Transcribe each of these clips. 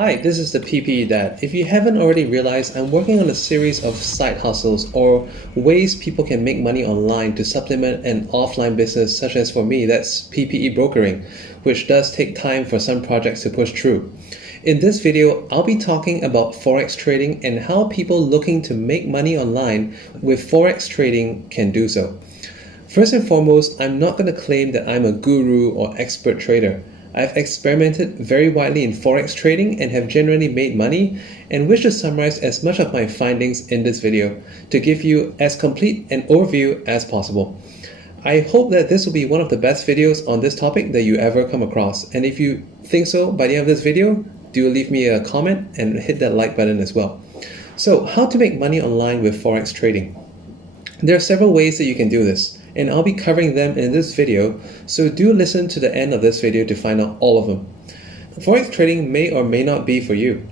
Hi, this is the PPE Dad. If you haven't already realized, I'm working on a series of side hustles or ways people can make money online to supplement an offline business, such as for me, that's PPE brokering, which does take time for some projects to push through. In this video, I'll be talking about Forex trading and how people looking to make money online with Forex trading can do so. First and foremost, I'm not going to claim that I'm a guru or expert trader. I've experimented very widely in Forex trading and have generally made money, and wish to summarize as much of my findings in this video to give you as complete an overview as possible. I hope that this will be one of the best videos on this topic that you ever come across, and if you think so by the end of this video, do leave me a comment and hit that like button as well. So, how to make money online with Forex trading? There are several ways that you can do this, and I'll be covering them in this video, so do listen to the end of this video to find out all of them. Forex trading may or may not be for you,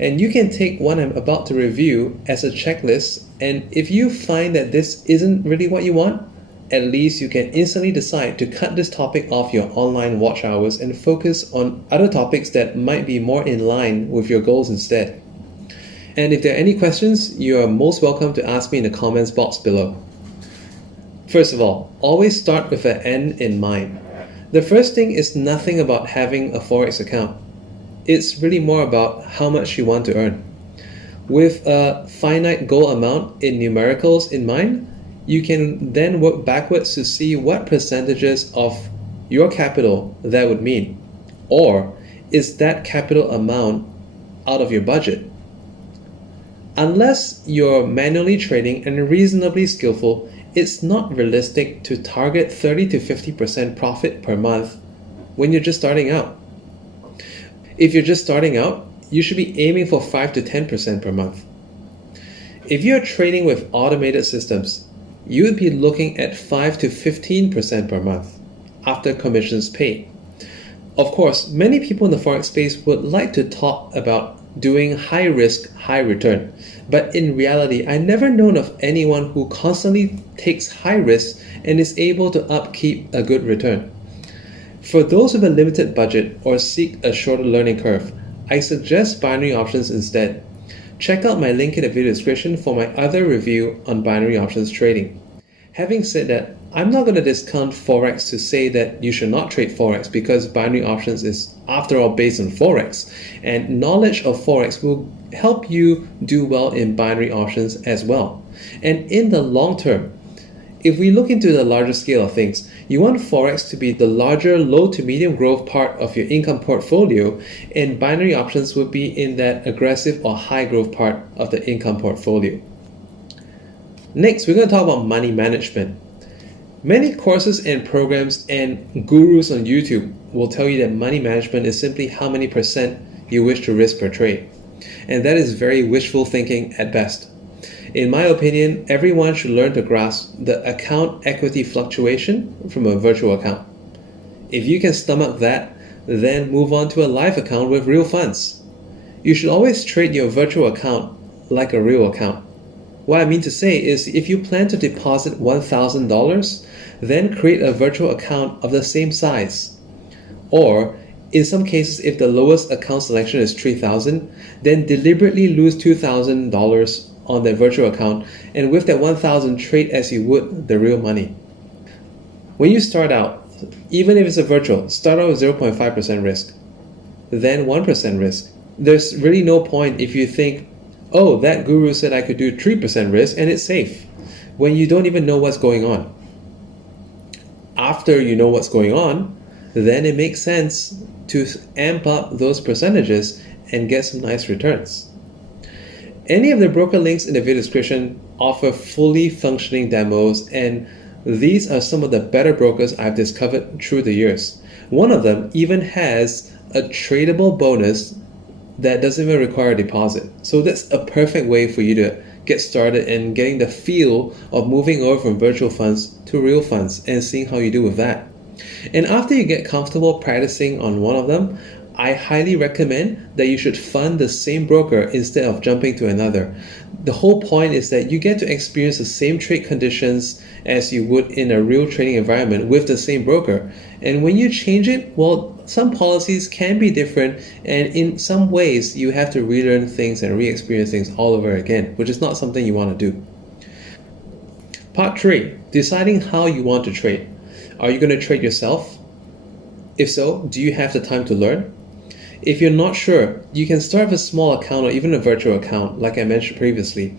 and you can take what I'm about to review as a checklist, and if you find that this isn't really what you want, at least you can instantly decide to cut this topic off your online watch hours and focus on other topics that might be more in line with your goals instead. And if there are any questions, you are most welcome to ask me in the comments box below. First of all, always start with an end in mind. The first thing is nothing about having a Forex account. It's really more about how much you want to earn. With a finite goal amount in numericals in mind, you can then work backwards to see what percentages of your capital that would mean. Or is that capital amount out of your budget? Unless you're manually trading and reasonably skillful, it's not realistic to target 30 to 50% profit per month when you're just starting out. If you're just starting out, you should be aiming for 5 to 10% per month. If you're trading with automated systems, you would be looking at 5 to 15% per month after commissions paid. Of course, many people in the Forex space would like to talk about doing high risk, high return. But in reality, I've never known of anyone who constantly takes high risk and is able to upkeep a good return. For those with a limited budget or seek a shorter learning curve, I suggest binary options instead. Check out my link in the video description for my other review on binary options trading. Having said that, I'm not going to discount Forex to say that you should not trade Forex, because binary options is after all based on Forex, and knowledge of Forex will help you do well in binary options as well. And in the long term, if we look into the larger scale of things, you want Forex to be the larger low to medium growth part of your income portfolio, and binary options would be in that aggressive or high growth part of the income portfolio. Next, we're going to talk about money management. Many courses and programs and gurus on YouTube will tell you that money management is simply how many percent you wish to risk per trade. And that is very wishful thinking at best. In my opinion, everyone should learn to grasp the account equity fluctuation from a virtual account. If you can stomach that, then move on to a live account with real funds. You should always trade your virtual account like a real account. What I mean to say is, if you plan to deposit $1,000, then create a virtual account of the same size. Or, in some cases, if the lowest account selection is $3,000, then deliberately lose $2,000 on that virtual account, and with that $1,000, trade as you would the real money. When you start out, even if it's a virtual, start out with 0.5% risk, then 1% risk. There's really no point if you think, oh, that guru said I could do 3% risk and it's safe, when you don't even know what's going on. After you know what's going on, then it makes sense to amp up those percentages and get some nice returns. Any of the broker links in the video description offer fully functioning demos, and these are some of the better brokers I've discovered through the years. One of them even has a tradable bonus that doesn't even require a deposit. So that's a perfect way for you to get started and getting the feel of moving over from virtual funds to real funds and seeing how you do with that. And after you get comfortable practicing on one of them, I highly recommend that you should fund the same broker instead of jumping to another. The whole point is that you get to experience the same trade conditions as you would in a real trading environment with the same broker. And when you change it, well, some policies can be different, and in some ways you have to relearn things and re-experience things all over again, which is not something you want to do. Part 3, deciding how you want to trade. Are you going to trade yourself? If so, do you have the time to learn? If you're not sure, you can start with a small account or even a virtual account, like I mentioned previously.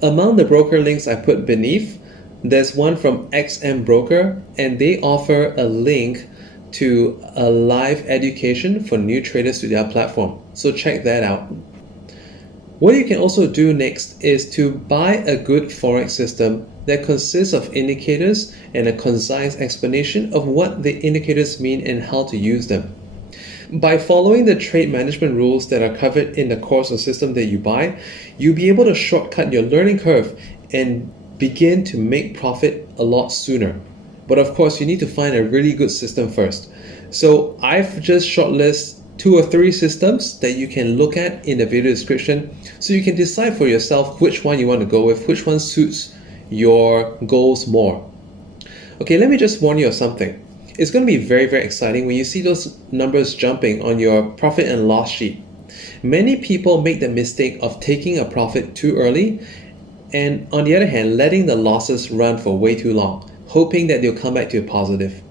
Among the broker links I put beneath, there's one from XM Broker, and they offer a link to a live education for new traders to their platform. So check that out. What you can also do next is to buy a good Forex system that consists of indicators and a concise explanation of what the indicators mean and how to use them. By following the trade management rules that are covered in the course or system that you buy, you'll be able to shortcut your learning curve and begin to make profit a lot sooner. But of course, you need to find a really good system first. So I've just shortlisted 2 or 3 systems that you can look at in the video description, so you can decide for yourself which one you want to go with, which one suits your goals more. Okay, let me just warn you of something. It's going to be very, very exciting when you see those numbers jumping on your profit and loss sheet. Many people make the mistake of taking a profit too early, and on the other hand, letting the losses run for way too long, hoping that they'll come back to a positive.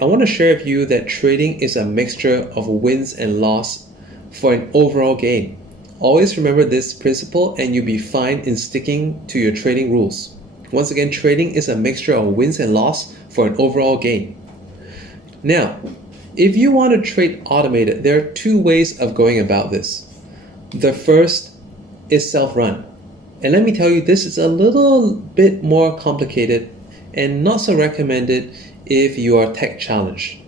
I want to share with you that trading is a mixture of wins and loss for an overall gain. Always remember this principle and you'll be fine in sticking to your trading rules. Once again, trading is a mixture of wins and loss for an overall gain. Now, if you want to trade automated, there are 2 ways of going about this. The first is self-run. And let me tell you, this is a little bit more complicated and not so recommended if you are tech challenged.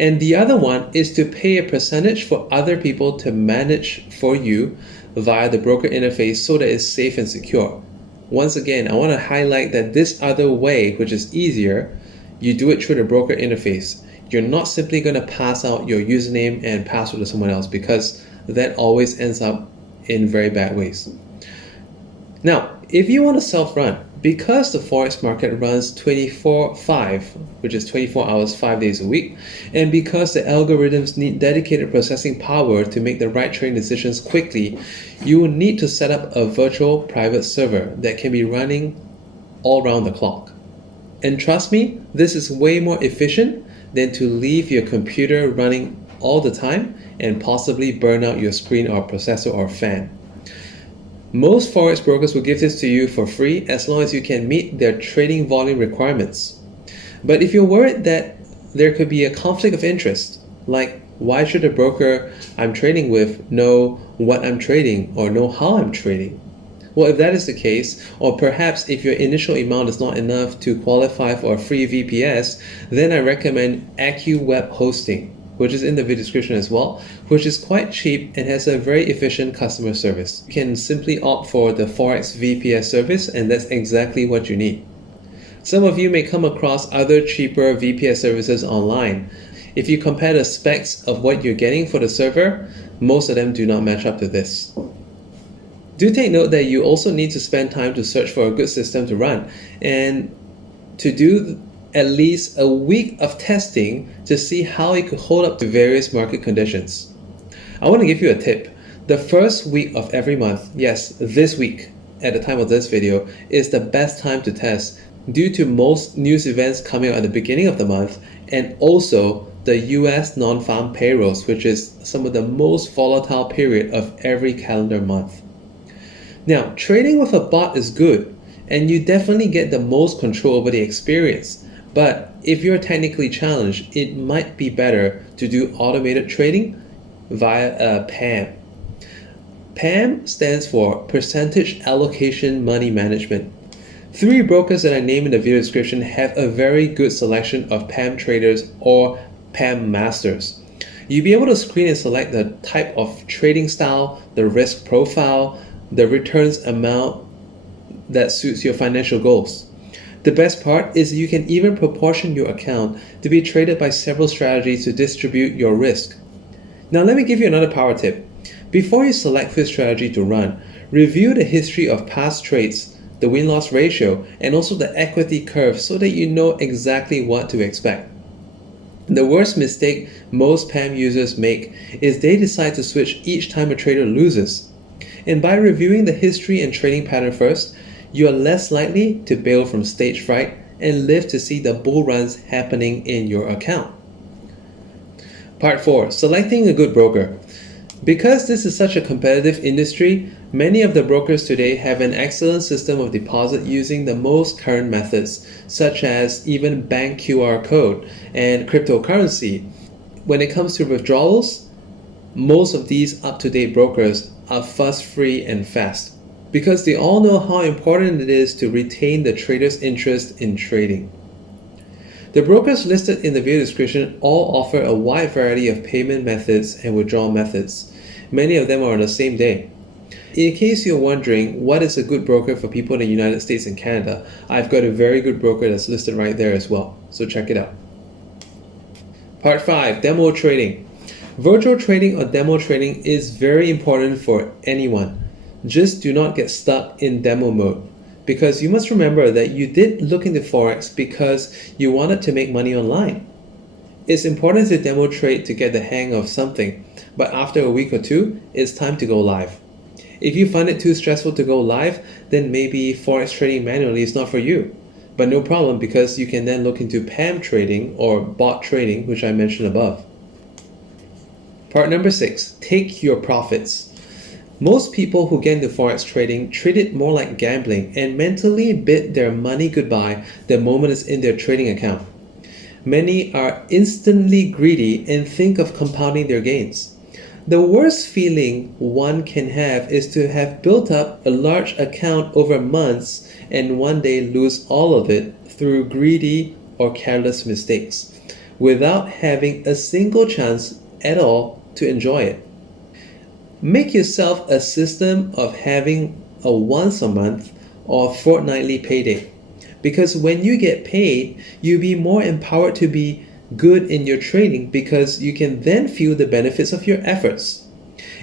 And the other one is to pay a percentage for other people to manage for you via the broker interface so that it's safe and secure. Once again, I want to highlight that this other way, which is easier, you do it through the broker interface. You're not simply going to pass out your username and password to someone else, because that always ends up in very bad ways. Now, if you want to self-run, because the Forex market runs 24/5, which is 24 hours, 5 days a week, and because the algorithms need dedicated processing power to make the right trading decisions quickly, you will need to set up a virtual private server that can be running all around the clock. And trust me, this is way more efficient than to leave your computer running all the time and possibly burn out your screen or processor or fan. Most Forex brokers will give this to you for free as long as you can meet their trading volume requirements. But if you're worried that there could be a conflict of interest, like why should a broker I'm trading with know what I'm trading or know how I'm trading? Well, if that is the case, or perhaps if your initial amount is not enough to qualify for a free VPS, then I recommend AccuWeb Hosting, which is in the video description as well, which is quite cheap and has a very efficient customer service. You can simply opt for the Forex VPS service, and that's exactly what you need. Some of you may come across other cheaper VPS services online. If you compare the specs of what you're getting for the server, most of them do not match up to this. Do take note that you also need to spend time to search for a good system to run, and to do at least a week of testing to see how it could hold up to various market conditions. I want to give you a tip. The first week of every month, yes, this week, at the time of this video, is the best time to test due to most news events coming out at the beginning of the month, and also the US non-farm payrolls, which is some of the most volatile period of every calendar month. Now, trading with a bot is good, and you definitely get the most control over the experience. But if you're technically challenged, it might be better to do automated trading via a PAM. PAM stands for Percentage Allocation Money Management. 3 brokers that I name in the video description have a very good selection of PAM traders or PAM masters. You'll be able to screen and select the type of trading style, the risk profile, the returns amount that suits your financial goals. The best part is you can even proportion your account to be traded by several strategies to distribute your risk. Now let me give you another power tip. Before you select which strategy to run, review the history of past trades, the win-loss ratio, and also the equity curve so that you know exactly what to expect. The worst mistake most PAM users make is they decide to switch each time a trader loses. And by reviewing the history and trading pattern first, you are less likely to bail from stage fright and live to see the bull runs happening in your account. Part 4. Selecting a good broker. Because this is such a competitive industry, many of the brokers today have an excellent system of deposit using the most current methods, such as even bank QR code and cryptocurrency. When it comes to withdrawals, most of these up-to-date brokers are fuss-free and fast, because they all know how important it is to retain the trader's interest in trading. The brokers listed in the video description all offer a wide variety of payment methods and withdrawal methods. Many of them are on the same day. In case you're wondering what is a good broker for people in the United States and Canada, I've got a very good broker that's listed right there as well, so check it out. Part 5. Demo trading. Virtual trading or demo trading is very important for anyone. Just do not get stuck in demo mode, because you must remember that you did look into Forex because you wanted to make money online. It's important to demo trade to get the hang of something, but after a week or two, it's time to go live. If you find it too stressful to go live, then maybe Forex trading manually is not for you. But no problem, because you can then look into PAM trading or bot trading, which I mentioned above. Part number 6. Take your profits. Most people who get into Forex trading treat it more like gambling and mentally bid their money goodbye the moment it's in their trading account. Many are instantly greedy and think of compounding their gains. The worst feeling one can have is to have built up a large account over months and one day lose all of it through greedy or careless mistakes, without having a single chance at all to enjoy it. Make yourself a system of having a once a month or fortnightly payday, because when you get paid, you'll be more empowered to be good in your trading, because you can then feel the benefits of your efforts.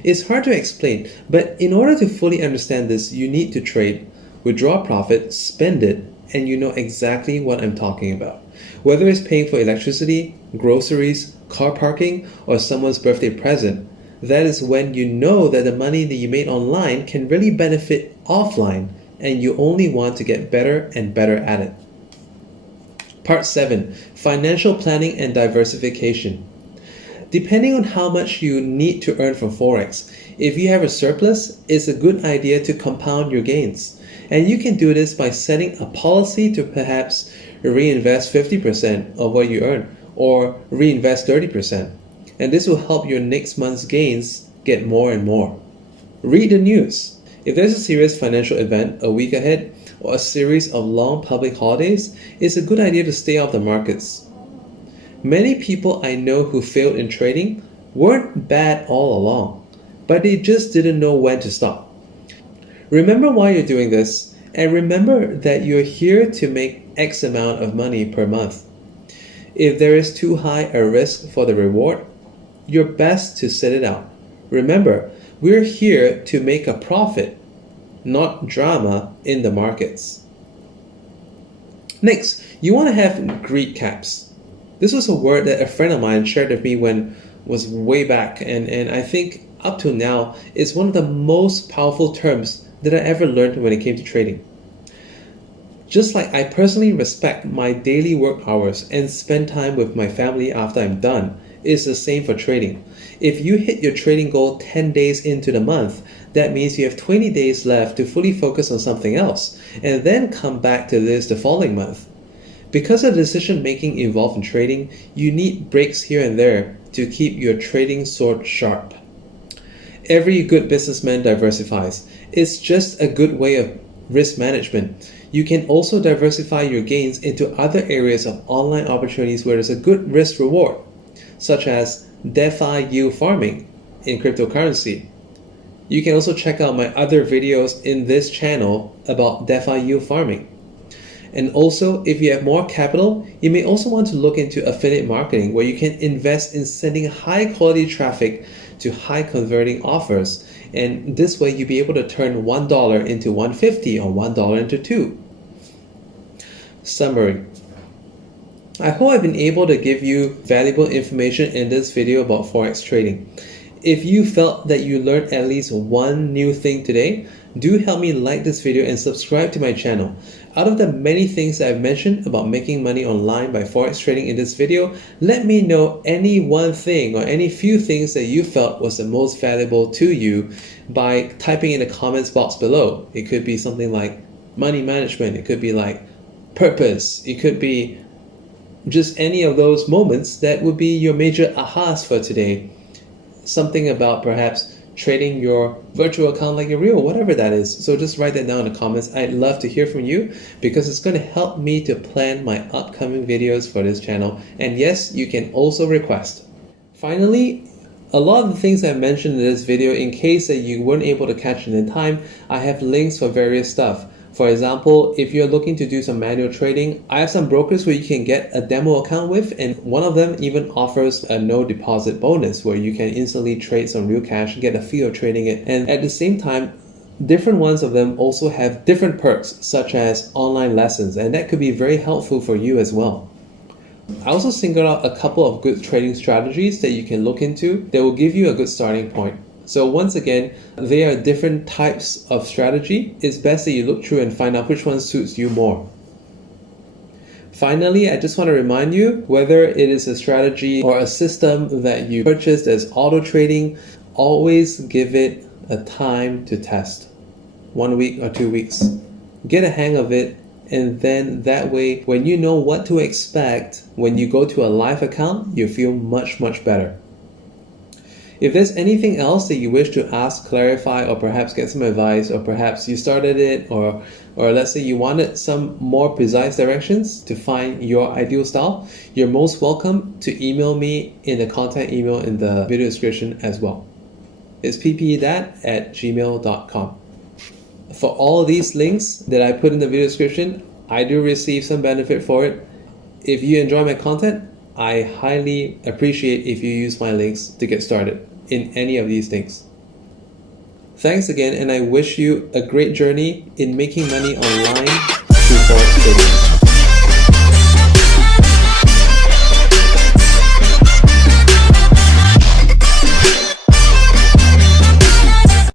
It's hard to explain, but in order to fully understand this, you need to trade, withdraw profit, spend it, and you know exactly what I'm talking about. Whether it's paying for electricity, groceries, car parking, or someone's birthday present, that is when you know that the money that you made online can really benefit offline, and you only want to get better and better at it. Part 7. Financial planning and diversification. Depending on how much you need to earn from Forex, if you have a surplus, it's a good idea to compound your gains. And you can do this by setting a policy to perhaps reinvest 50% of what you earn, or reinvest 30%. And this will help your next month's gains get more and more. Read the news. If there's a serious financial event a week ahead, or a series of long public holidays, it's a good idea to stay off the markets. Many people I know who failed in trading weren't bad all along, but they just didn't know when to stop. Remember why you're doing this, and remember that you're here to make X amount of money per month. If there is too high a risk for the reward, you're best to sit it out. Remember, we're here to make a profit, not drama in the markets. Next, you want to have greed caps. This was a word that a friend of mine shared with me when was way back, and I think up to now it's one of the most powerful terms that I ever learned when it came to trading. Just like I personally respect my daily work hours and spend time with my family after I'm done, it's the same for trading. If you hit your trading goal 10 days into the month, that means you have 20 days left to fully focus on something else, and then come back to this the following month. Because of decision making involved in trading, you need breaks here and there to keep your trading sword sharp. Every good businessman diversifies. It's just a good way of risk management. You can also diversify your gains into other areas of online opportunities where there's a good risk reward, such as DeFi yield farming in cryptocurrency. You can also check out my other videos in this channel about DeFi yield farming. And also, if you have more capital, you may also want to look into affiliate marketing, where you can invest in sending high quality traffic to high converting offers. And this way you'll be able to turn $1 into $1.50 or $1 into $2. Summary. I hope I've been able to give you valuable information in this video about Forex trading. If you felt that you learned at least one new thing today, do help me like this video and subscribe to my channel. Out of the many things that I've mentioned about making money online by Forex trading in this video, let me know any one thing or any few things that you felt was the most valuable to you by typing in the comments box below. It could be something like money management, it could be like purpose, it could be just any of those moments that would be your major ahas for today. Something about perhaps trading your virtual account like a real, whatever that is. So just write that down in the comments. I'd love to hear from you because it's going to help me to plan my upcoming videos for this channel. And yes, you can also request. Finally, a lot of the things I mentioned in this video, in case that you weren't able to catch it in time, I have links for various stuff. For example, if you're looking to do some manual trading, I have some brokers where you can get a demo account with, and one of them even offers a no deposit bonus where you can instantly trade some real cash and get a feel of trading it. And at the same time, different ones of them also have different perks, such as online lessons, and that could be very helpful for you as well. I also singled out a couple of good trading strategies that you can look into that will give you a good starting point. So once again, there are different types of strategy. It's best that you look through and find out which one suits you more. Finally, I just want to remind you, whether it is a strategy or a system that you purchased as auto trading, always give it a time to test. 1 week or 2 weeks. Get a hang of it, and then that way, when you know what to expect, when you go to a live account, you feel much better. If there's anything else that you wish to ask, clarify, or perhaps get some advice, or perhaps you started it, or let's say you wanted some more precise directions to find your ideal style, you're most welcome to email me in the contact email in the video description as well. It's ppedad@gmail.com. For all of these links that I put in the video description, I do receive some benefit for it. If you enjoy my content, I highly appreciate if you use my links to get started in any of these things. Thanks again, and I wish you a great journey in making money online